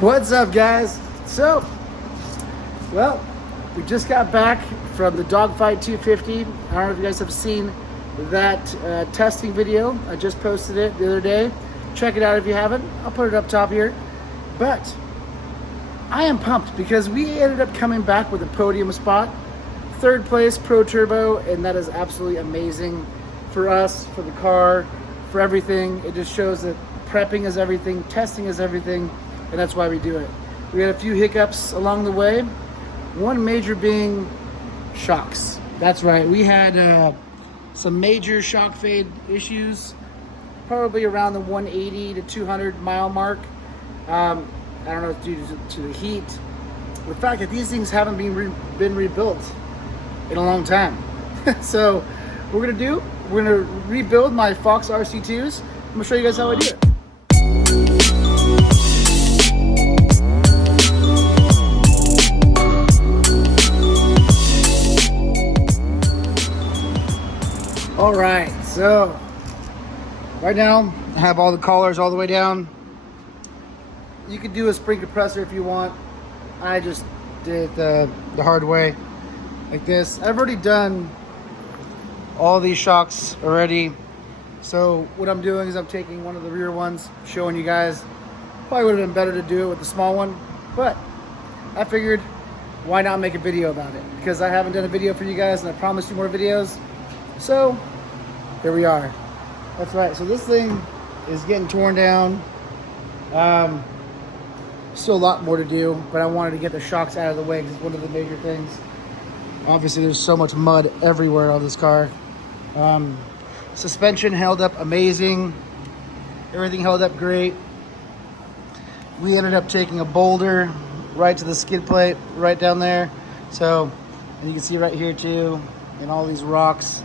What's up, guys? So, well, we just got back from the Dogfight 250. I don't know if you guys have seen that testing video. I just posted it the other day. Check it out if you haven't. I'll put it up top here. But I am pumped because we ended up coming back with a podium spot. 3rd place Pro Turbo, and that is absolutely amazing for us, for the car, for everything. It just shows that prepping is everything, testing is everything, and that's why we do it. We had a few hiccups along the way. One major being shocks. That's right, we had some major shock fade issues, probably around the 180 to 200 mile mark. I don't know if due to the heat, the fact that these things haven't been rebuilt in a long time. So what we're gonna rebuild my Fox RC2's. I'm gonna show you guys how I do it. All right, so right now I have all the collars all the way down. You could do a spring compressor if you want. I just did it the hard way, like this. I've already done all these shocks already. So what I'm doing is I'm taking one of the rear ones, showing you guys. Probably would have been better to do it with the small one, but I figured why not make a video about it? Because I haven't done a video for you guys and I promised you more videos. So here we are. That's right, so this thing is getting torn down. Still a lot more to do, but I wanted to get the shocks out of the way because it's one of the major things. Obviously there's so much mud everywhere on this car. Suspension held up amazing. Everything held up great. We ended up taking a boulder right to the skid plate, right down there. So, and you can see right here too, and all these rocks.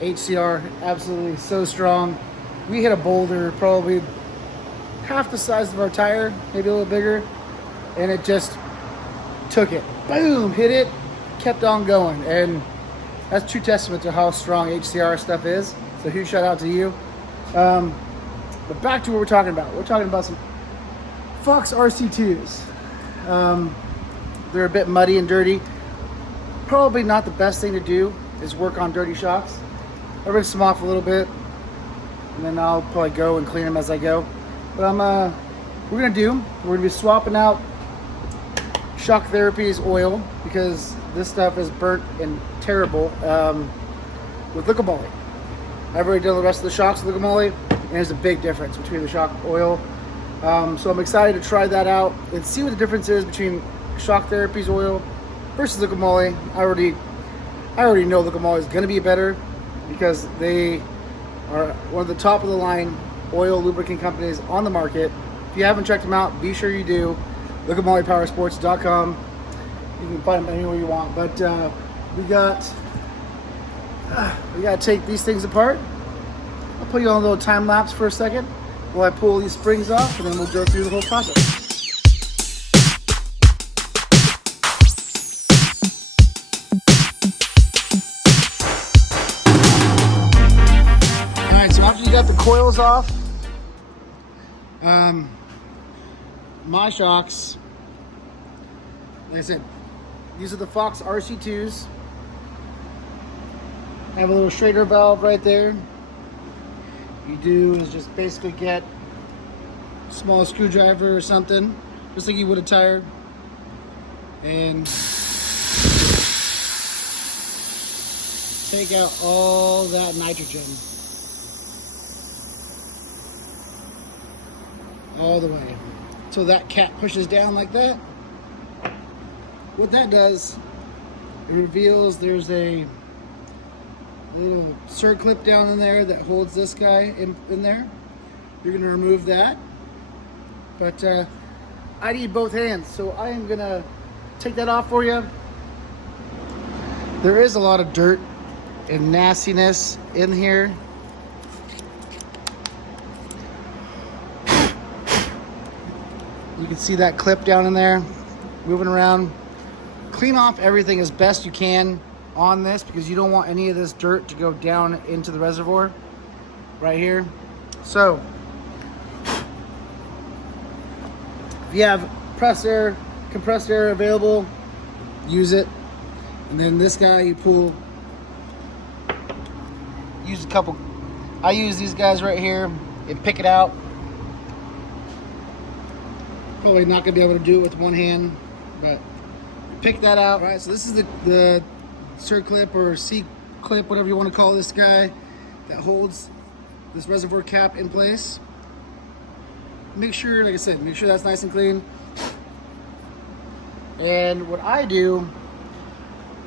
HCR, absolutely so strong. We hit a boulder probably half the size of our tire, maybe a little bigger, and it just took it. Boom, hit it, kept on going. And that's true testament to how strong HCR stuff is. So huge shout out to you. But back to what we're talking about. We're talking about some Fox RC2's. They're a bit muddy and dirty. Probably not the best thing to do is work on dirty shocks. I rinse them off a little bit, and then I'll probably go and clean them as I go. But we're gonna be swapping out Shock Therapy's oil because this stuff is burnt and terrible with liquid moly. I've already done the rest of the shocks with liquid moly, and there's a big difference between the shock oil. So I'm excited to try that out and see what the difference is between Shock Therapy's oil versus liquid moly. I already know liquid moly is going to be better because they are one of the top of the line oil lubricant companies on the market. If you haven't checked them out, be sure you do. LookatMollyPowersports.com. You can find them anywhere you want. But we got to take these things apart. I'll put you on a little time lapse for a second while I pull these springs off, and then we'll go through the whole process. Alright, so after you got the coils off, my shocks, like I said, these are the Fox RC2's. I have a little straighter valve right there. You do is just basically get a small screwdriver or something, just like you would a tire, and take out all that nitrogen all the way. So that cap pushes down like that. What that does, it reveals there's a little circlip down in there that holds this guy in there. You're gonna remove that. But I need both hands, so I am gonna take that off for you. There is a lot of dirt and nastiness in here. You can see that clip down in there, moving around. Clean off everything as best you can on this because you don't want any of this dirt to go down into the reservoir right here. So If you have compressed air available, use it. And then this guy you pull, use a couple, I use these guys right here and pick it out. Probably not gonna be able to do it with one hand, but pick that out. All right, so this is the circlip or C-clip, whatever you want to call this guy, that holds this reservoir cap in place. Make sure, like I said, make sure that's nice and clean. And what I do,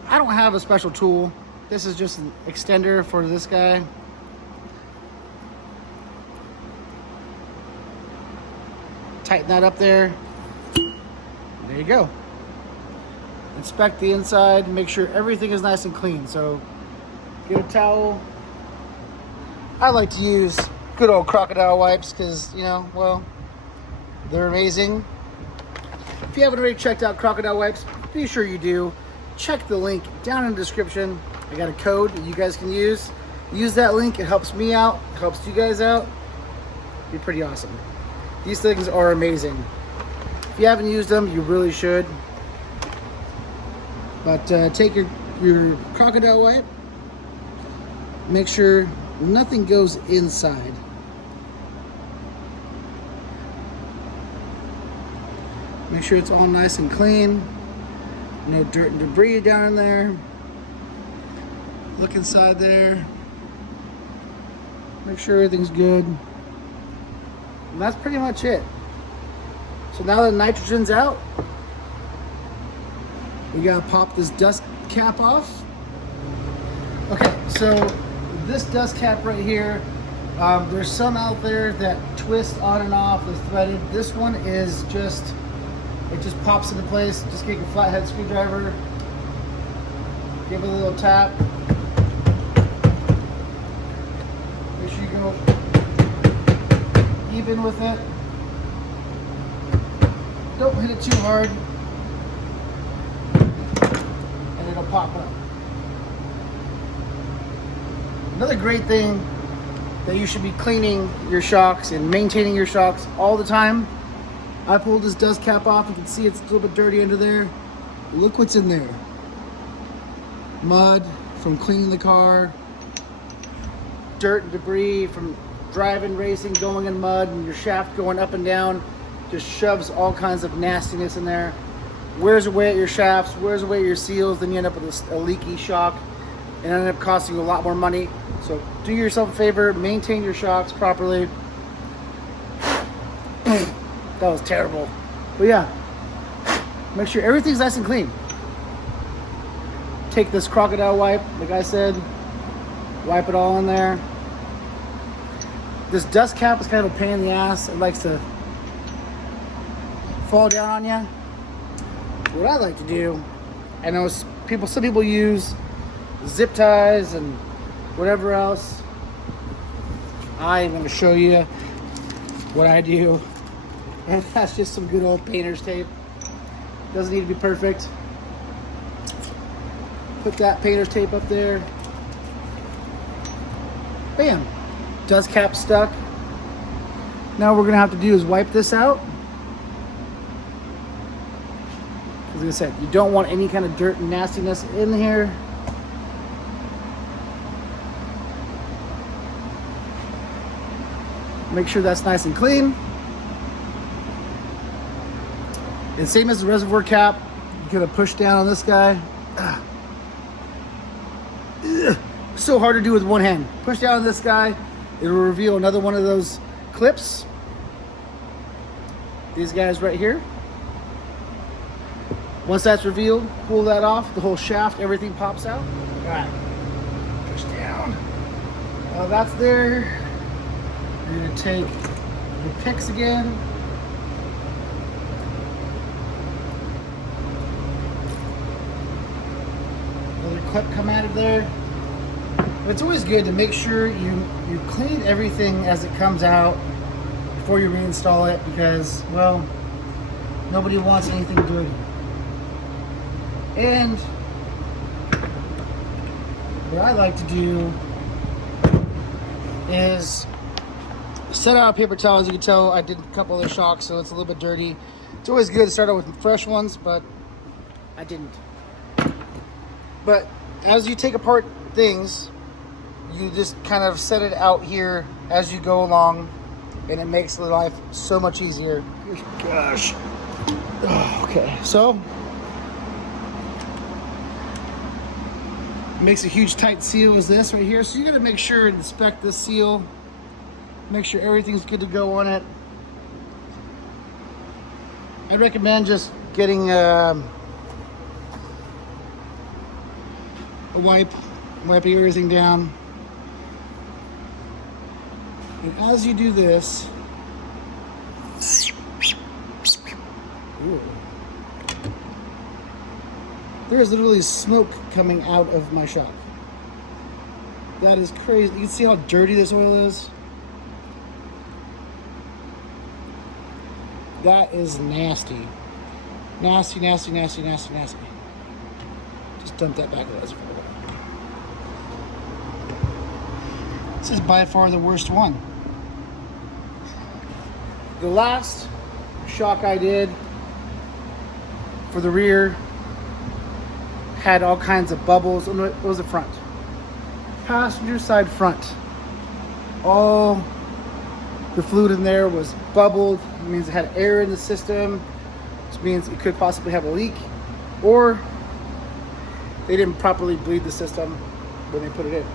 I don't have a special tool. This is just an extender for this guy. Tighten that up there. There you go. Inspect the inside, make sure everything is nice and clean. So get a towel. I like to use good old crocodile wipes because, you know, well, they're amazing. If you haven't already checked out crocodile wipes, be sure you do. Check the link down in the description. I got a code that you guys can use. Use that link, it helps me out, it helps you guys out. It'd be pretty awesome. These things are amazing. If you haven't used them, you really should. But take your crocodile wipe, make sure nothing goes inside. Make sure it's all nice and clean. No dirt and debris down in there. Look inside there. Make sure everything's good. And that's pretty much it. So now that the nitrogen's out, we gotta pop this dust cap off. Okay, so this dust cap right here, there's some out there that twist on and off, is threaded. This one is just, it just pops into place. Just get your flathead screwdriver, give it a little tap. Make sure you go even with it. Don't hit it too hard, and it'll pop up. Another great thing that you should be cleaning your shocks and maintaining your shocks all the time. I pulled this dust cap off. You can see it's a little bit dirty under there. Look what's in there. Mud from cleaning the car, dirt and debris from driving, racing, going in mud, and your shaft going up and down just shoves all kinds of nastiness in there. Wears away at your shafts, wears away at your seals, then you end up with a leaky shock and end up costing you a lot more money. So do yourself a favor, maintain your shocks properly. That was terrible. But yeah, make sure everything's nice and clean. Take this crocodile wipe, like I said, wipe it all in there. This dust cap is kind of a pain in the ass. It likes to fall down on you. What I like to do, I know some people use zip ties and whatever else. I'm going to show you what I do. And that's just some good old painter's tape. Doesn't need to be perfect. Put that painter's tape up there. Bam. Dust cap stuck. Now what we're going to have to do is wipe this out. As I said, you don't want any kind of dirt and nastiness in here. Make sure that's nice and clean. And same as the reservoir cap, you're gonna push down on this guy. So hard to do with one hand. Push down on this guy, it'll reveal another one of those clips. These guys right here. Once that's revealed, pull that off, the whole shaft, everything pops out. All right, push down. While that's there, you're gonna take your picks again. Another clip come out of there. But it's always good to make sure you clean everything as it comes out before you reinstall it, because, well, nobody wants anything dirty. And what I like to do is set out a paper towel. As you can tell, I did a couple other shocks, so it's a little bit dirty. It's always good to start out with fresh ones, but I didn't. But as you take apart things, you just kind of set it out here as you go along, and it makes life so much easier. Gosh. Oh, okay, so makes a huge tight seal as this right here. So you gotta make sure and inspect this seal, make sure everything's good to go on it. I'd recommend just getting a wiping everything down. And as you do this, ooh, there is literally smoke coming out of my shock. That is crazy. You can see how dirty this oil is. That is nasty. Nasty, nasty, nasty, nasty, nasty. Just dump that back in the reservoir. This is by far the worst one. The last shock I did for the rear had all kinds of bubbles. Oh, no, it was the front. Passenger side front. All the fluid in there was bubbled. It means it had air in the system, which means it could possibly have a leak, or they didn't properly bleed the system when they put it in.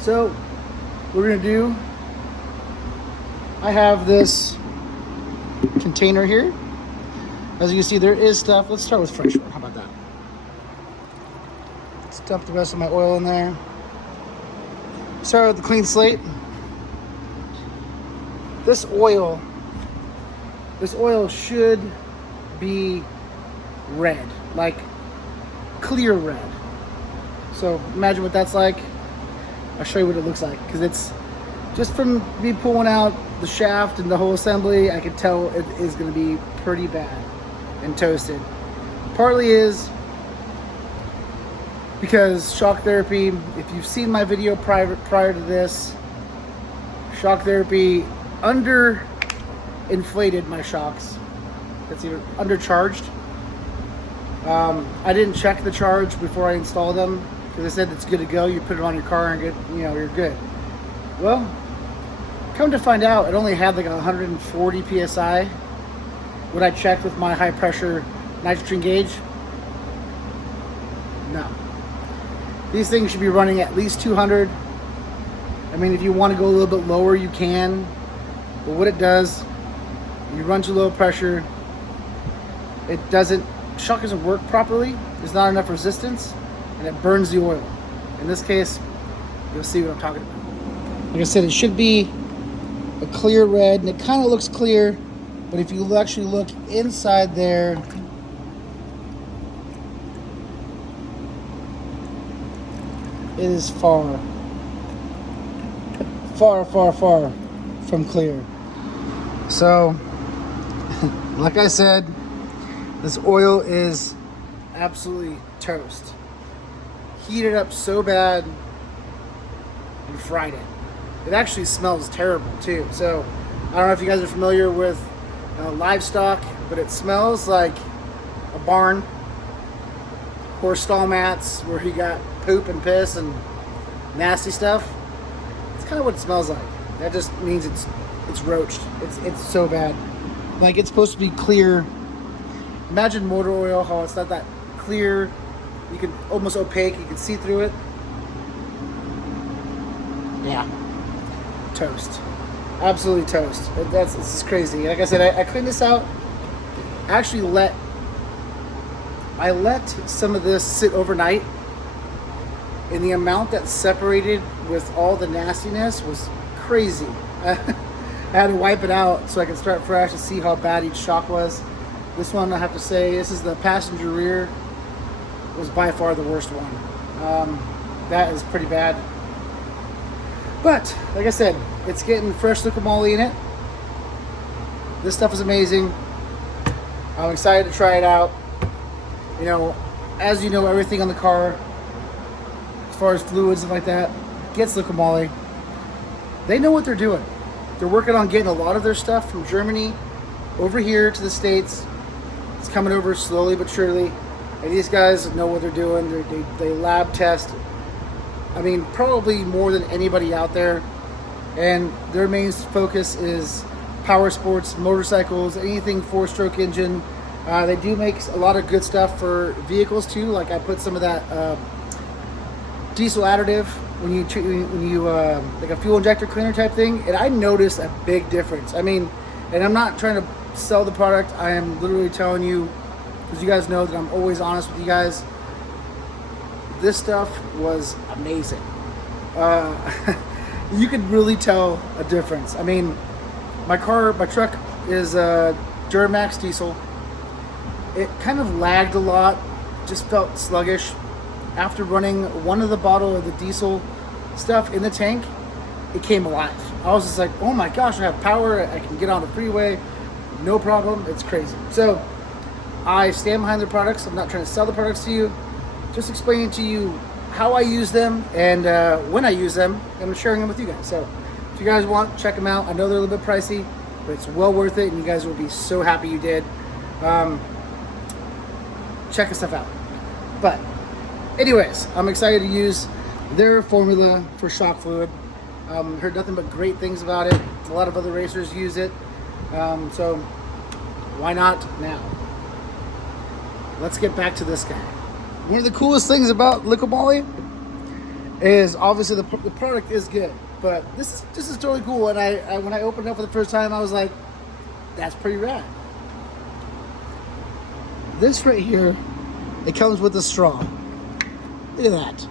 So what we're gonna do, I have this container here. As you can see, there is stuff. Let's start with fresh one. How about that? Let's dump the rest of my oil in there. Start with the clean slate. This oil should be red, like clear red. So imagine what that's like. I'll show you what it looks like, because it's just from me pulling out the shaft and the whole assembly, I could tell it is going to be pretty bad and toasted. Partly is because Shock Therapy, if you've seen my video prior to this, Shock Therapy inflated my shocks. That's either undercharged. I didn't check the charge before I installed them, because they said it's good to go. You put it on your car and you're good. Well, come to find out, it only had like 140 psi when I checked with my high pressure nitrogen gauge. No, these things should be running at least 200. I mean, if you want to go a little bit lower, you can. But what it does, you run to low pressure, shock doesn't work properly. There's not enough resistance, and it burns the oil. In this case, you'll see what I'm talking about. Like I said, it should be a clear red, and it kind of looks clear, but if you actually look inside there, it is far, far, far, far from clear. So, like I said, this oil is absolutely toast. Heated up so bad and fried it. It actually smells terrible too. So, I don't know if you guys are familiar with livestock, but it smells like a barn, horse stall mats where you got poop and piss and nasty stuff. It's kind of what it smells like. That just means it's roached. It's so bad. Like, it's supposed to be clear. Imagine motor oil, how it's not that clear. You can almost opaque. You can see through it. Yeah, toast. Absolutely toast. This is crazy. Like I said, I cleaned this out. I actually let some of this sit overnight, and the amount that separated with all the nastiness was crazy. I had to wipe it out so I could start fresh to see how bad each shock was. This one, I have to say, this is the passenger rear, was by far the worst one. That is pretty bad. But, like I said, it's getting fresh Lucamoly in it. This stuff is amazing. I'm excited to try it out. You know, as you know, everything on the car, as far as fluids and like that, gets Lucamoly. They know what they're doing. They're working on getting a lot of their stuff from Germany over here to the States. It's coming over slowly but surely. And these guys know what they're doing. They lab test, I mean, probably more than anybody out there. And their main focus is power sports, motorcycles, anything 4-stroke engine. They do make a lot of good stuff for vehicles too. Like I put some of that diesel additive when you like a fuel injector cleaner type thing, and I noticed a big difference. I mean, and I'm not trying to sell the product. I am literally telling you, because you guys know that I'm always honest with you guys. This stuff was amazing. You could really tell a difference. I mean, my truck is a Duramax diesel. It kind of lagged a lot, just felt sluggish. After running one of the bottle of the diesel stuff in the tank, it came alive. I was just like, oh my gosh, I have power, I can get on the freeway, no problem, it's crazy. So I stand behind their products. I'm not trying to sell the products to you, just explaining to you how I use them and when I use them, and I'm sharing them with you guys. So if you guys want, check them out. I know they're a little bit pricey, but it's well worth it, and you guys will be so happy you did. Check the stuff out. But anyways, I'm excited to use their formula for shock fluid. Heard nothing but great things about it. A lot of other racers use it. So why not now? Let's get back to this guy. One of the coolest things about Liquid Moly is obviously the product is good, but this is totally cool. And I when I opened it up for the first time, I was like, that's pretty rad. This right here, it comes with a straw. Look at that.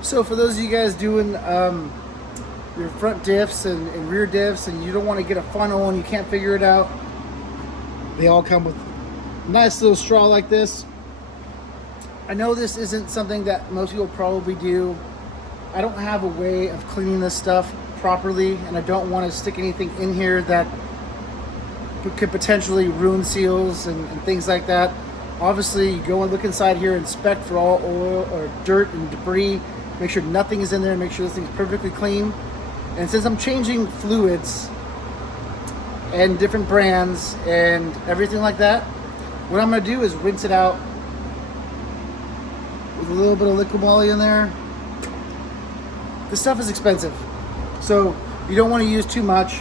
So for those of you guys doing your front diffs and rear diffs, and you don't want to get a funnel and you can't figure it out, they all come with a nice little straw like this. I know this isn't something that most people probably do. I don't have a way of cleaning this stuff properly, and I don't want to stick anything in here that could potentially ruin seals and things like that. Obviously, you go and look inside here, inspect for all oil or dirt and debris, make sure nothing is in there, make sure this thing's perfectly clean. And since I'm changing fluids and different brands and everything like that, what I'm going to do is rinse it out with a little bit of Liquid Moly in there. This stuff is expensive, so you don't want to use too much.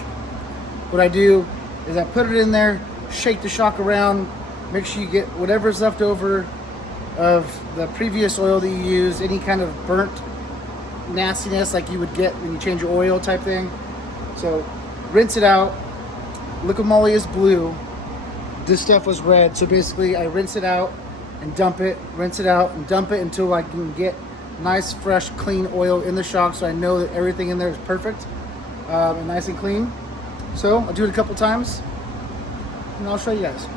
What I do is I put it in there, shake the shock around, make sure you get whatever's left over of the previous oil that you use, any kind of burnt nastiness like you would get when you change your oil type thing. So rinse it out. Liquid Moly is blue. This stuff was red. So basically I rinse it out and dump it, rinse it out and dump it until I can get nice, fresh, clean oil in the shock, so I know that everything in there is perfect and nice and clean. So I'll do it a couple times and I'll show you guys.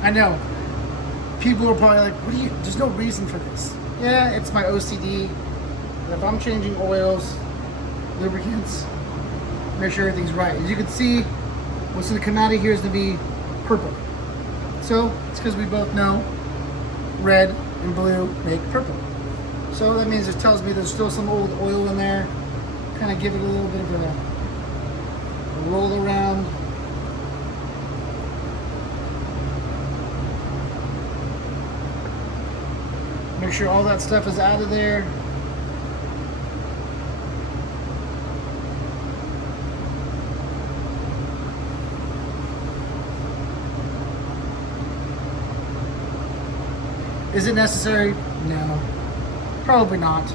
I know people are probably like, what do you, there's no reason for this. Yeah, it's my OCD. But if I'm changing oils, lubricants, make sure everything's right. As you can see, what's going to come out of here is going to be purple. So it's because we both know red and blue make purple. So that means it tells me there's still some old oil in there. Kind of give it a little bit of a roll around. Make sure all that stuff is out of there. Is it necessary? No, probably not.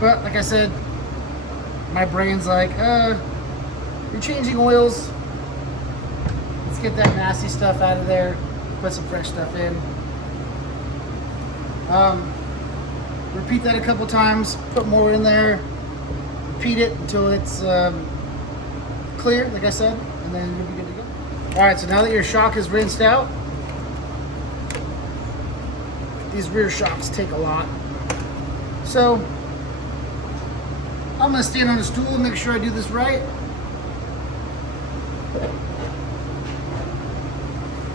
But like I said, my brain's like, you're changing oils. Let's get that nasty stuff out of there. Put some fresh stuff in. Repeat that a couple times. Put more in there. Repeat it until it's clear, like I said, and then you'll be good to go. All right, so now that your shock is rinsed out, these rear shocks take a lot. So I'm gonna stand on a stool and make sure I do this right.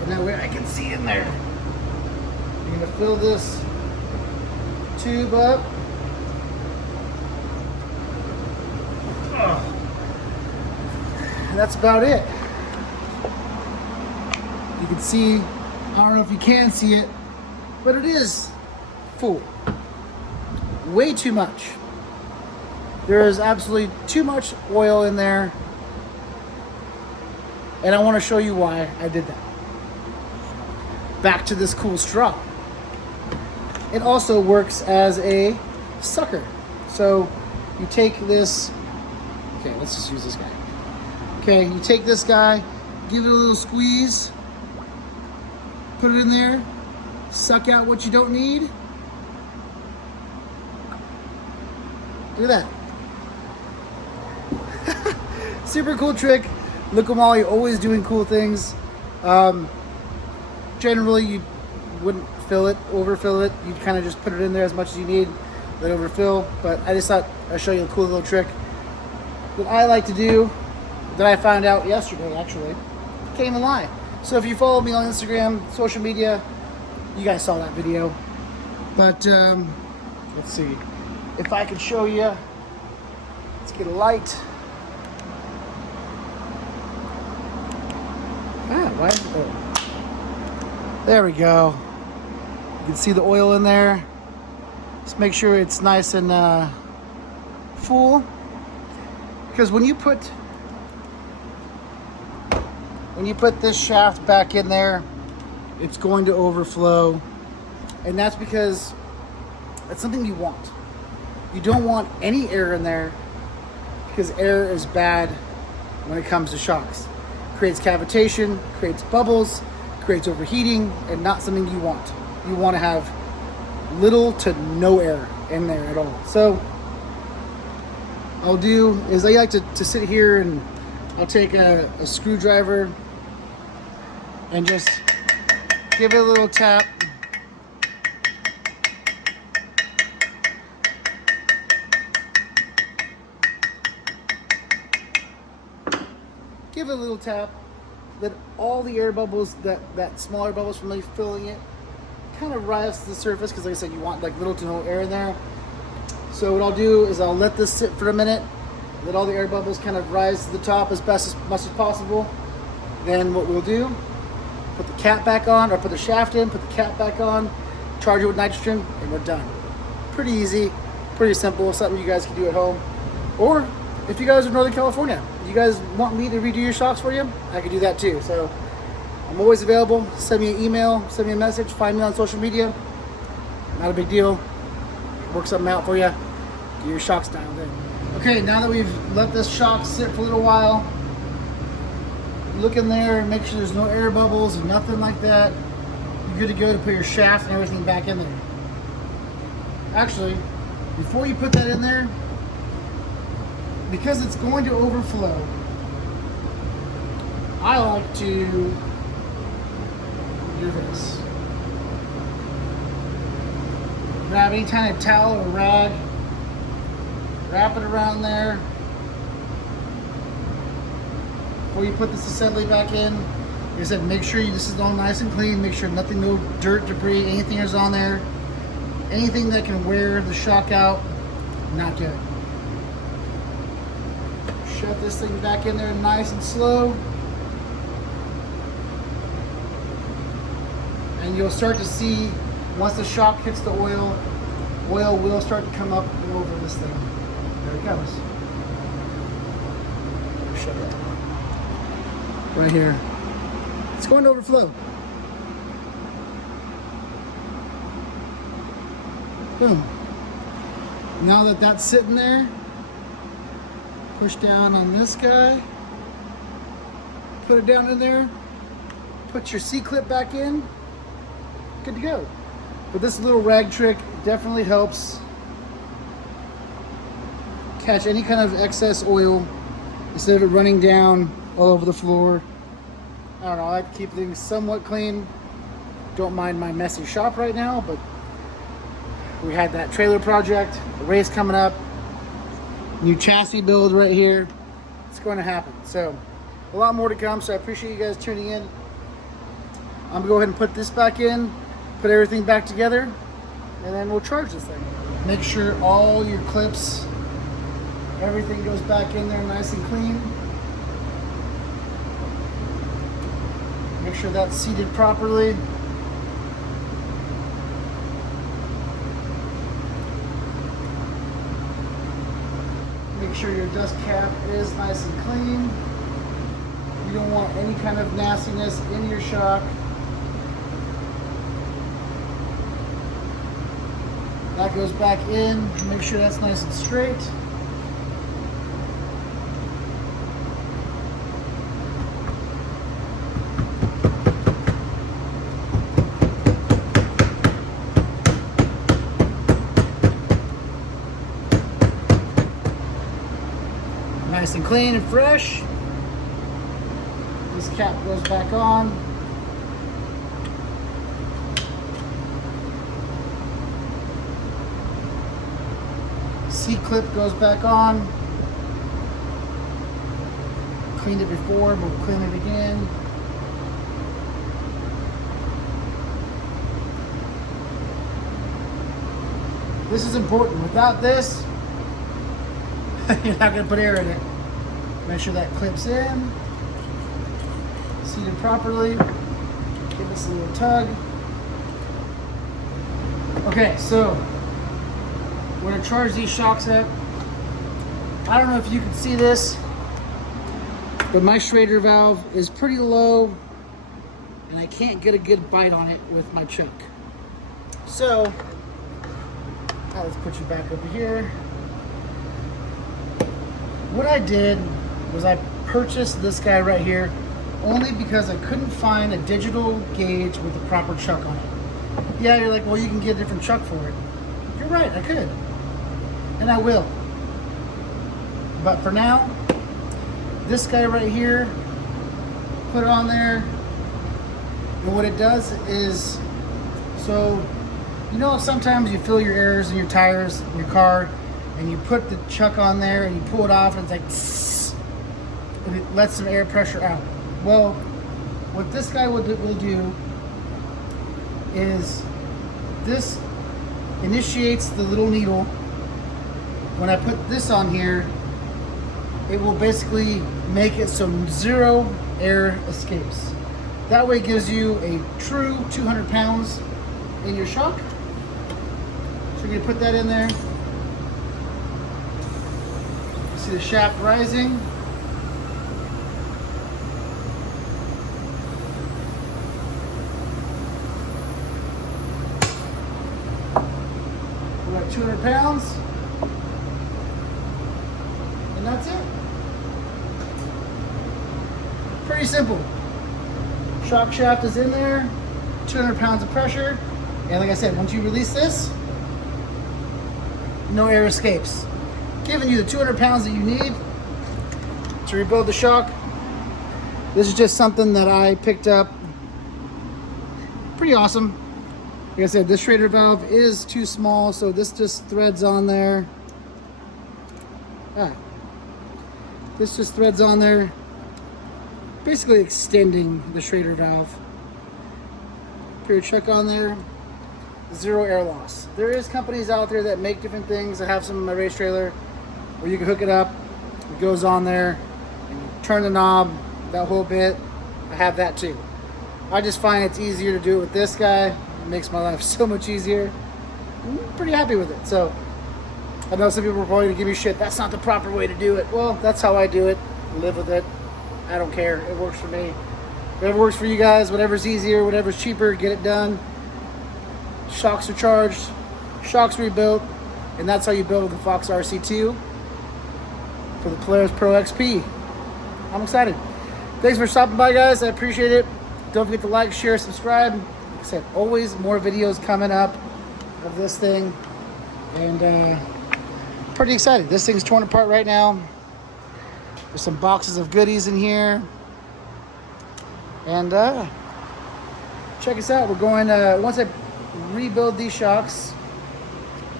And that way I can see in there. gonna fill this tube up. And that's about it. You can see, I don't know if you can see it, but it is full. Way too much. There is absolutely too much oil in there. And I want to show you why I did that. Back to this cool straw. It also works as a sucker. So you take this, okay, let's just use this guy. Okay, you take this guy, give it a little squeeze, put it in there, suck out what you don't need. Look at that. Super cool trick. Look at Molly, always doing cool things. Generally, you wouldn't fill it, overfill it. You'd kind of just put it in there as much as you need, let it overfill. But I just thought I'd show you a cool little trick that I like to do, that I found out yesterday, actually. Can't even lie. So if you follow me on Instagram, social media, you guys saw that video. But let's see. If I could show you, let's get a light. Why? Oh. There we go. You can see the oil in there. Just make sure it's nice and full. Because when you put this shaft back in there, it's going to overflow. And that's because it's something you want. You don't want any air in there, because air is bad when it comes to shocks. Creates cavitation, creates bubbles, creates overheating, and not something you want. You want to have little to no air in there at all. So I'll do is I like to sit here, and I'll take a screwdriver and just give it a little tap. Give it a little tap. Let all the air bubbles, that smaller bubbles from really filling it, kind of rise to the surface, because like I said, you want like little to no air in there. So what I'll do is I'll let this sit for a minute, let all the air bubbles kind of rise to the top as much as possible. Then what we'll do, put the cap back on, or put the shaft in, put the cap back on, charge it with nitrogen, and we're done. Pretty easy, pretty simple, something you guys can do at home. Or if you guys are in Northern California, you guys want me to redo your shocks for you, I can do that too. So I'm always available. Send me an email, send me a message, find me on social media. Not a big deal. Work something out for you. Get your shocks dialed in. Okay, now that we've let this shock sit for a little while, look in there and make sure there's no air bubbles and nothing like that. You're good to go to put your shaft and everything back in there. Actually, before you put that in there, because it's going to overflow, I like to do this. Grab any kind of towel or rag, wrap it around there. Before you put this assembly back in, like I said, make sure this is all nice and clean. Make sure nothing, no dirt, debris, anything is on there. Anything that can wear the shock out, not good. Shove this thing back in there nice and slow. And you'll start to see, once the shock hits the oil will start to come up and over this thing. There it comes. Shove it right here. It's going to overflow. Boom. Now that that's sitting there, push down on this guy, put it down in there, put your C-clip back in, good to go. But this little rag trick definitely helps catch any kind of excess oil instead of it running down all over the floor. I don't know, I like to keep things somewhat clean. Don't mind my messy shop right now, but we had that trailer project, the race coming up, new chassis build right here. It's going to happen. So a lot more to come, so I appreciate you guys tuning in. I'm gonna go ahead and put this back in, put everything back together, and then we'll charge this thing. Make sure all your clips, everything goes back in there nice and clean. Make sure that's seated properly. Make sure your dust cap is nice and clean. You don't want any kind of nastiness in your shock. That goes back in. Make sure that's nice and straight. Nice and clean and fresh. This cap goes back on. C-clip goes back on. Cleaned it before, but we'll clean it again. This is important. Without this, you're not going to put air in it. Make sure that clips in. Seated properly. Give this a little tug. Okay, so we're going to charge these shocks up. I don't know if you can see this, but my Schrader valve is pretty low and I can't get a good bite on it with my chuck. So, let's put you back over here. What I did was I purchased this guy right here only because I couldn't find a digital gauge with the proper chuck on it. Yeah, you're like, well, you can get a different chuck for it. You're right, I could. And I will. But for now, this guy right here, put it on there. And what it does is, so, you know, sometimes you feel your airs in your tires in your car, and you put the chuck on there and you pull it off and it's like tss, and it lets some air pressure out. Well, what this guy will do is this initiates the little needle. When I put this on here, it will basically make it so zero air escapes. That way it gives you a true 200 pounds in your shock. So you're gonna put that in there. See the shaft rising. We're at 200 pounds. And that's it. Pretty simple. Shock shaft is in there, 200 pounds of pressure. And like I said, once you release this, no air escapes. Giving you the 200 pounds that you need to rebuild the shock. This is just something that I picked up. Pretty awesome. Like I said, this Schrader valve is too small, so this just threads on there. This just threads on there, basically extending the Schrader valve. Put your chuck on there. Zero air loss. There is companies out there that make different things. I have some in my race trailer where you can hook it up, it goes on there, and you turn the knob, that whole bit. I have that too. I just find it's easier to do it with this guy. It makes my life so much easier. I'm pretty happy with it. So I know some people are probably gonna give me shit. That's not the proper way to do it. Well, that's how I do it. Live with it. I don't care. It works for me. Whatever works for you guys, whatever's easier, whatever's cheaper, get it done. Shocks are charged, shocks rebuilt, and that's how you build the Fox RC2 for the Polaris Pro XP. I'm excited. Thanks for stopping by, guys. I appreciate it. Don't forget to like, share, subscribe. Like I said, always more videos coming up of this thing. And pretty excited. This thing's torn apart right now. There's some boxes of goodies in here. And check us out. We're going, once I rebuild these shocks,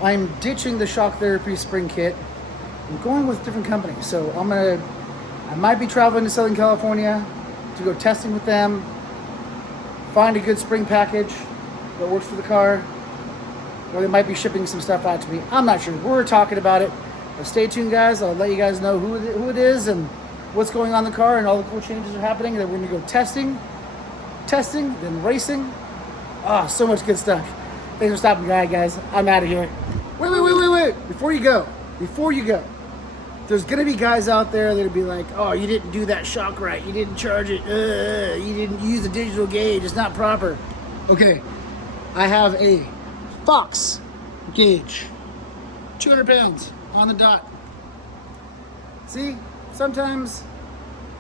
I'm ditching the Shock Therapy spring kit. I'm going with different companies. So I might be traveling to Southern California to go testing with them, find a good spring package, what works for the car, or they might be shipping some stuff out to me. I'm not sure. We're talking about it. But stay tuned, guys. I'll let you guys know who it is and what's going on in the car and all the cool changes are happening. And then we're going to go testing, then racing. Ah, so much good stuff. Thanks for stopping by, guys. I'm out of here. Wait. Before you go, there's going to be guys out there that'll be like, oh, you didn't do that shock right. You didn't charge it. You didn't use the digital gauge. It's not proper. Okay, I have a Fox gauge, 200 pounds on the dot. See, sometimes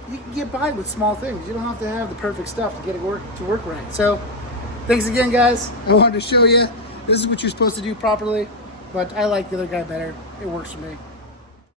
you can get by with small things. You don't have to have the perfect stuff to get it to work right. So thanks again, guys. I wanted to show you this is what you're supposed to do properly, but I like the other guy better. It works for me.